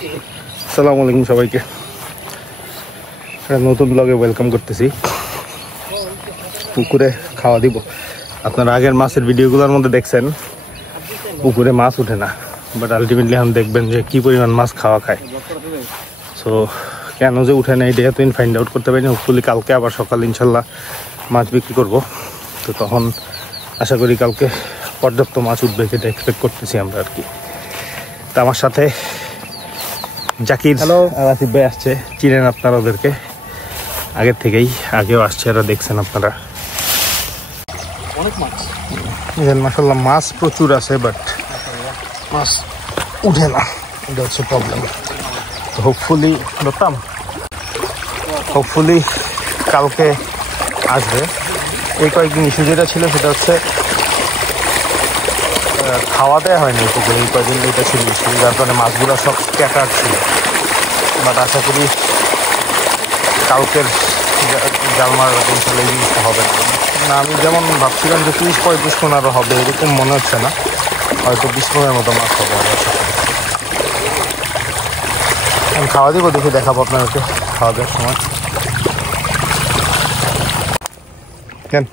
আসসালামু আলাইকুম সবাইকে, নতুন ব্লগে ওয়েলকাম করতেছি। পুকুরে খাওয়া দিব। আপনারা আগের মাছের ভিডিওগুলোর মধ্যে দেখছেন পুকুরে মাছ উঠে না, বাট আলটিমেটলি এখন দেখবেন যে কী পরিমাণ মাছ খাওয়া খায়। সো কেন যে উঠে না এটা এতদিন ফাইন্ড আউট করতে পারিনি। হোপফুলি কালকে আবার সকাল ইনশাল্লাহ মাছ বিক্রি করব, তো তখন আশা করি কালকে পর্যাপ্ত মাছ উঠবে, যেটা এক্সপেক্ট করতেছি আমরা আর কি। তা আমার সাথে জাকির আর আসিফ ভাই আসছে, চিনেন আপনারা ওদেরকে আগের থেকেই, আগেও আসছে, এরা দেখছেন আপনারা। অনেক মাছ মাশাআল্লাহ, মাছ প্রচুর আছে, বাট মাছ উঠে না, এটা হচ্ছে প্রবলেম। তো হোপফুলি কালকে আসবে। এই কয়েকদিন ইস্যু যেটা ছিল সেটা হচ্ছে খাওয়া দেওয়া হয়নি পুকুরে, এই কয়েকদিন এটা ছিল ইস্যু, যার কারণে মাছগুলো সব স্ক্যাটার ছিল। বাট আশা করি কালকের জাল মারার ইনশাল্লাহ এই জিনিসটা হবে না। আমি যেমন ভাবছিলাম যে 30-35 মণ আরও হবে, এরকম মনে হচ্ছে না, হয়তো 20 মণের মতো মাছ হবে। আমি খাওয়া দিব, দেখে দেখাবো আপনাদেরকে খাওয়া দেওয়ার সময়। কেন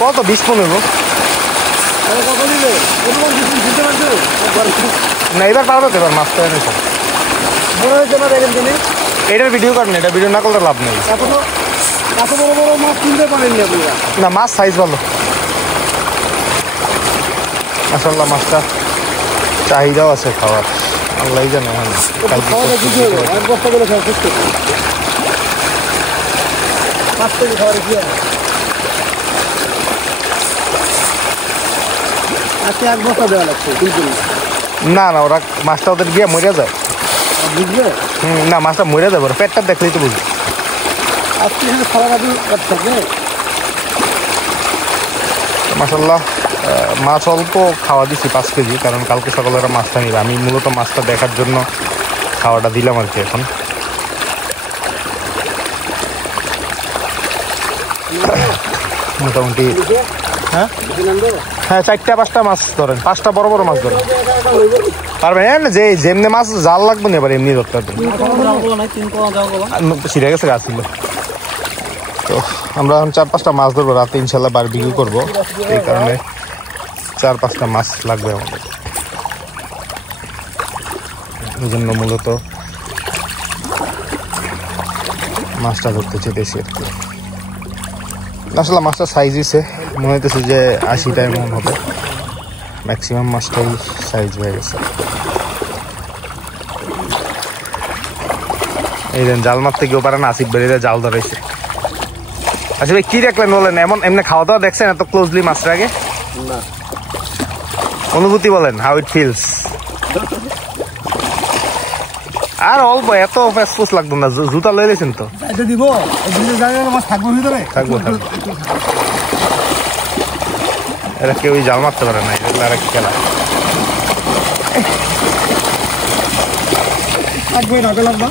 কত 20 15 না, এবার পারবে তো, এবার মাছ তো এনেছে এটার ভিডিও করেন, এটা ভিডিও না করলে লাভ নেই। না, মাছ সাইজ ভালো মাশাআল্লাহ, মাছটা চাহিদাও আছে খাওয়ার, আল্লাহ জানে। না না, ওরা মাছটা ওদের গিয়ে মরে যায়, বুঝবে? না, মাছটা মরে যাবে, ওরা পেটটা দেখলেই তো বুঝবে। মাশাআল্লাহ, মাছ অল্প খাওয়া দিচ্ছি 5 কেজি, কারণ কালকে সকালে ওরা মাছটা নিবে। আমি মূলত মাছটা দেখার জন্য খাওয়াটা দিলাম আর কি। এখন মোটামুটি হ্যাঁ 4-5টা মাছ ধরেন, 5টা বড় বড় মাছ ধরেন পারবেন। যে যেমনি মাছ জাল লাগবে না, এবার এমনি ধরতে পারবেন। ছিঁড়ে গেছে গাছ ছিল। তো আমরা এখন 4-5টা মাছ ধরবো, রাতে ইনশাল্লাহ বারবিকিউ করবো, এই কারণে 4-5টা মাছ লাগবে আমাদের। এই জন্য মূলত মাছটা ধরতে চেয়েছি আর কি। আসলে মাছটা সাইজ হয়েছে, মনে হইতেছে যে 80টা এমন হবে, ম্যাক্সিমাম মাছটাই সাইজ হয়ে গেছে। এই দেন জাল মারতে কেউ পারে না, আসিফ বেরিয়ে জাল ধরেছে। আচ্ছা ভাই, কি দেখলেন বলেন? এমনি খাওয়া দাওয়া দেখছেন এত ক্লোজলি মাছটা আগে? না, অনুভূতি বলেন, হাউ ইট ফিলস। আর অল্প, এত ফেসফুস লাগতো না, জুতা লয়ে গেছেন তো দিব থাকবো ভিতরে, থাকবো। এরা কেউই জাল মারতে পারে না, এগুলো আর খেলা থাকবে না, লাগবা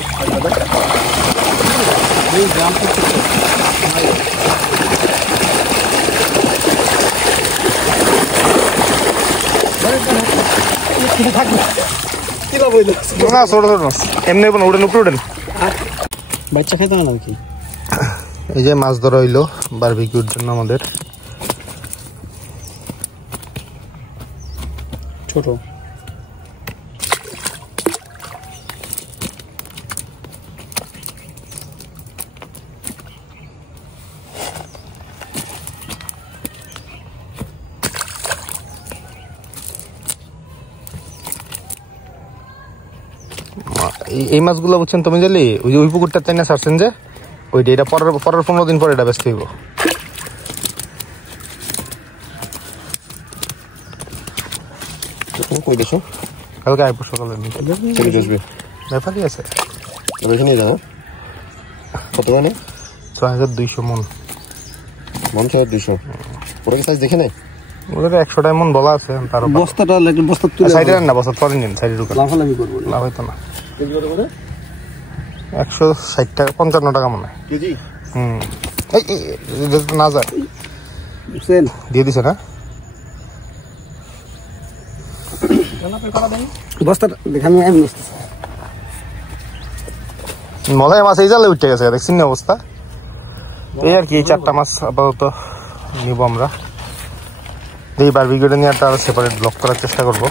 না, ছোট ছোট মাছ এমনি উঠেন, উপরে উঠেন, বাচ্চা খেতে না কি। এই যে মাছ ধরা হইলো বারবিকিউর জন্য আমাদের। ছোট এই মাছগুলো বুঝছেন তুমি জানি, ওই পুকুরটা চাই না ছাড়ছেন যে ওইটা, এটা পরের 15 দিন পরে এটা ব্যস্ত হইব। কালকে আইব সকালে ব্যাপারই আছে। কত মানে 6200 মন। 6200 ওরা কি সাইজ দেখে নাই? ওদের 100টা মন বলা আছে, তার বস্তাটা লাগে, বস্তা তুলে সাইডে না, বস্তা পরে নিন, সাইডে ঢুকে লাফালাফি করবো, লাভ হইতো না। 160 টাকা 55 টাকা মনে হয় কেজি। না যায় দিয়ে দিছে না মলাই মাছ এই জালে উঠে গেছে দেখছেন না অবস্থা এই আর কি 4টা মাছ আপাতত নিব আমরা এই বারবিকিউটা নিয়ে একটা সেপারেট ব্লগ করার চেষ্টা করব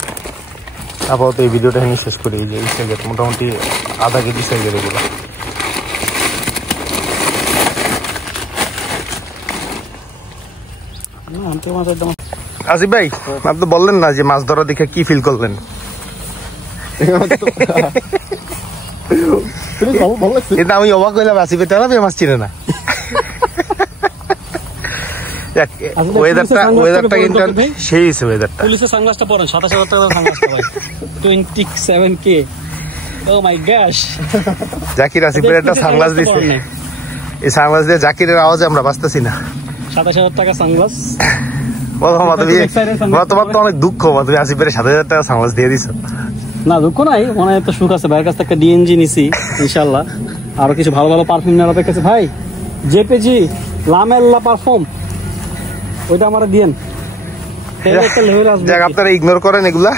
আপাতত এই ভিডিওটা এখানে শেষ করি এই যে এই সাইজের মোটামুটি আধা কেজি সাইজের এগুলো আসিফ ভাই আপনি তো বললেন না যে মাছ ধরা দেখে কি ফিল করলেন এটা আমি অবাক হইলাম আসিফের তেলাপিয়া মাছ চিনে না ওয়েদারটা কিন্তু সেই ওয়েদারটা পুলিশের সানগ্লাসটা পরেন 27,000 টাকা সানগ্লাসটা ভাই 27k ও মাই গশ জাকির আসিফের একটা সানগ্লাস দিছে এই সানগ্লাস দিয়ে জাকিরের আওয়াজে আমরা বাঁচতেছি না 27,000 টাকা সানগ্লাস তোমার তো অনেক দুঃখ তুমি আসিফের 7,000 টাকা সানগ্লাস দিয়ে দিছো না দুঃখ নাই মনে তো সুখ আছে ভাইয়ের কাছ থেকে ডিএনজি নিছি ইনশাআল্লাহ আরো কিছু ভালো ভালো পারফিউম নেওয়ার অপেক্ষা আছে ভাই জেপিজি লামেল্লা পারফিউম ওইটা আমরা দিয়েন আপনারা ইগনোর করেন এগুলা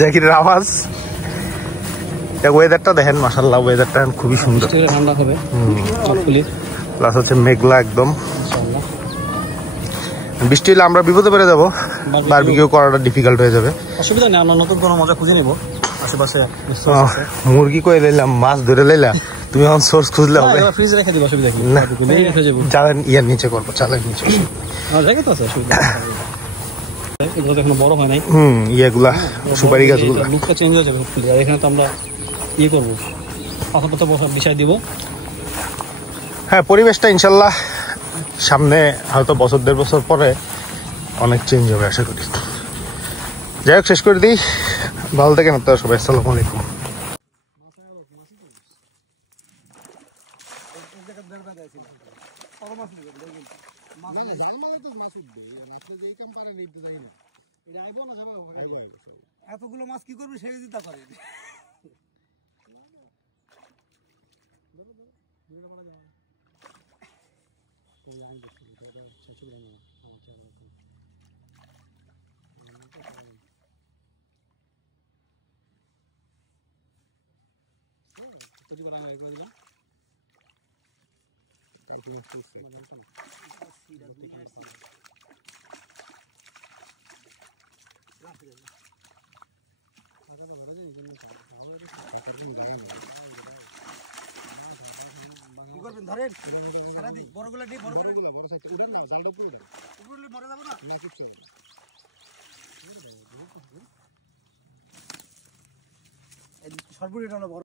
জাকিরের আওয়াজ ওয়েদারটা দেখেন মাশাআল্লাহ ওয়েদারটা খুবই সুন্দর ঠান্ডা হবে প্লাস হচ্ছে মেঘলা একদম বৃষ্টি হলে আমরা বিপদে পড়ে যাবো বারবিকিউ করাটা ডিফিকাল্ট হয়ে যাবে অসুবিধা নেই আমরা নতুন কোনো মজা খুঁজে নিব আশেপাশে মুরগি কই লইলাম মাছ ধরে লইলা তুমি এখন সোর্স খুঁজলে হবে ফ্রিজ রেখে দিব অসুবিধা কি না চালেন ইয়ার নিচে করবো চালের নিচে জায়গা তো আছে অসুবিধা এগুলো এখনো বড় হয় নাই ইয়েগুলা সুপারি গাছগুলো লুকটা চেঞ্জ হয়ে যাবে আর এখানে তো আমরা ইয়ে করবো পাতা পাতা বিষয় দিব হ্যাঁ পরিবেশটা ইনশাল্লাহ সামনে হয়তো বছর 1.5 বছর পরে অনেক চেঞ্জ হবে আশা করি যাই হোক শেষ করে দিই ভালো থাকেন আপনারা সবাই আসসালামু আলাইকুম এতগুলো মাছ কি করবি সেই চিন্তা করে ধরেন সারাদিন বড়গুলা দিয়ে বড় করে উড়ান না জায়গা পুরো উপরে মরে যাব না সর্বনিম্ন বড়